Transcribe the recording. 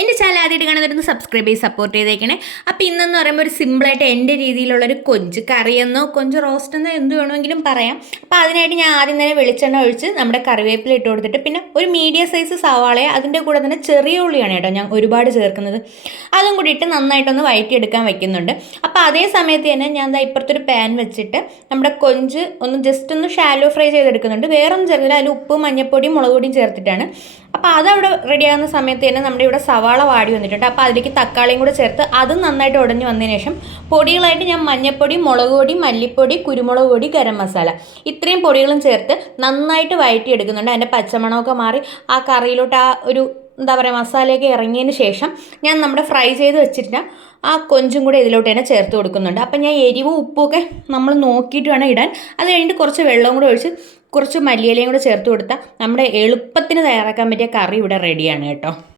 എൻ്റെ ചാനൽ ആദ്യമായിട്ട് കാണുന്നവരൊന്ന് സബ്സ്ക്രൈബ് ചെയ്ത് സപ്പോർട്ട് ചെയ്തേക്കണേ. അപ്പോൾ ഇന്നെന്ന് പറയുമ്പോൾ ഒരു സിമ്പിളായിട്ട് എൻ്റെ രീതിയിലുള്ളൊരു കൊഞ്ച് കറിയെന്നോ കൊഞ്ച് റോസ്റ്റെന്നോ എന്ത് വേണമെങ്കിലും പറയാം. അപ്പോൾ അതിനായിട്ട് ഞാൻ ആദ്യം തന്നെ വെളിച്ചെണ്ണ ഒഴിച്ച് നമ്മുടെ കറിവേപ്പില ഇട്ട് കൊടുത്തിട്ട് പിന്നെ ഒരു മീഡിയം സൈസ് സവാളയെ അതിൻ്റെ കൂടെ തന്നെ ചെറിയ ഉള്ളിയാണ് കേട്ടോ ഞാൻ ഒരുപാട് ചേർക്കുന്നത്. അതും കൂടി ഇട്ട് നന്നായിട്ടൊന്ന് വഴറ്റിയെടുക്കാൻ വയ്ക്കുന്നുണ്ട്. അപ്പോൾ അതേ സമയത്ത് തന്നെ ഞാൻ ദാ ഇപ്പുറത്തൊരു പാൻ വെച്ചിട്ട് നമ്മുടെ കൊഞ്ച് ഒന്ന് ജസ്റ്റ് ഒന്ന് ഷാലോ ഫ്രൈ ചെയ്തെടുക്കുന്നുണ്ട്. വേറൊന്നും ചേർത്തില്ല, അതിൽ ഉപ്പും മഞ്ഞപ്പൊടിയും മുളക് പൊടിയും ചേർത്തിട്ടാണ്. അപ്പോൾ അതവിടെ റെഡിയാകുന്ന സമയത്ത് തന്നെ നമ്മുടെ ഇവിടെ സവാള വാടി വന്നിട്ടുണ്ട്. അപ്പോൾ അതിലേക്ക് തക്കാളിയും കൂടെ ചേർത്ത് അതും നന്നായിട്ട് ഉടഞ്ഞു വന്നതിന് ശേഷം പൊടികളായിട്ട് ഞാൻ മഞ്ഞൾപ്പൊടി, മുളക് പൊടി, മല്ലിപ്പൊടി, കുരുമുളക് പൊടി, ഗരം മസാല ഇത്രയും പൊടികളും ചേർത്ത് നന്നായിട്ട് വഴറ്റിയെടുക്കുന്നുണ്ട്. അതിൻ്റെ പച്ചമണമൊക്കെ മാറി ആ കറിയിലോട്ട് ആ ഒരു എന്താ പറയുക മസാലയൊക്കെ ഇറങ്ങിയതിന് ശേഷം ഞാൻ നമ്മുടെ ഫ്രൈ ചെയ്ത് വെച്ചിട്ട് ആ കൊഞ്ചും കൂടെ ഇതിലോട്ട് തന്നെ ചേർത്ത് കൊടുക്കുന്നുണ്ട്. അപ്പം ഞാൻ എരിവും ഉപ്പുമൊക്കെ നമ്മൾ നോക്കിയിട്ട് വേണം ഇടാൻ. അത് കഴിഞ്ഞിട്ട് കുറച്ച് വെള്ളവും കൂടെ ഒഴിച്ച് കുറച്ച് മല്ലിയിലയും കൂടെ ചേർത്ത് കൊടുത്താൽ നമ്മുടെ എളുപ്പത്തിന് തയ്യാറാക്കാൻ പറ്റിയ കറി ഇവിടെ റെഡിയാണ് കേട്ടോ.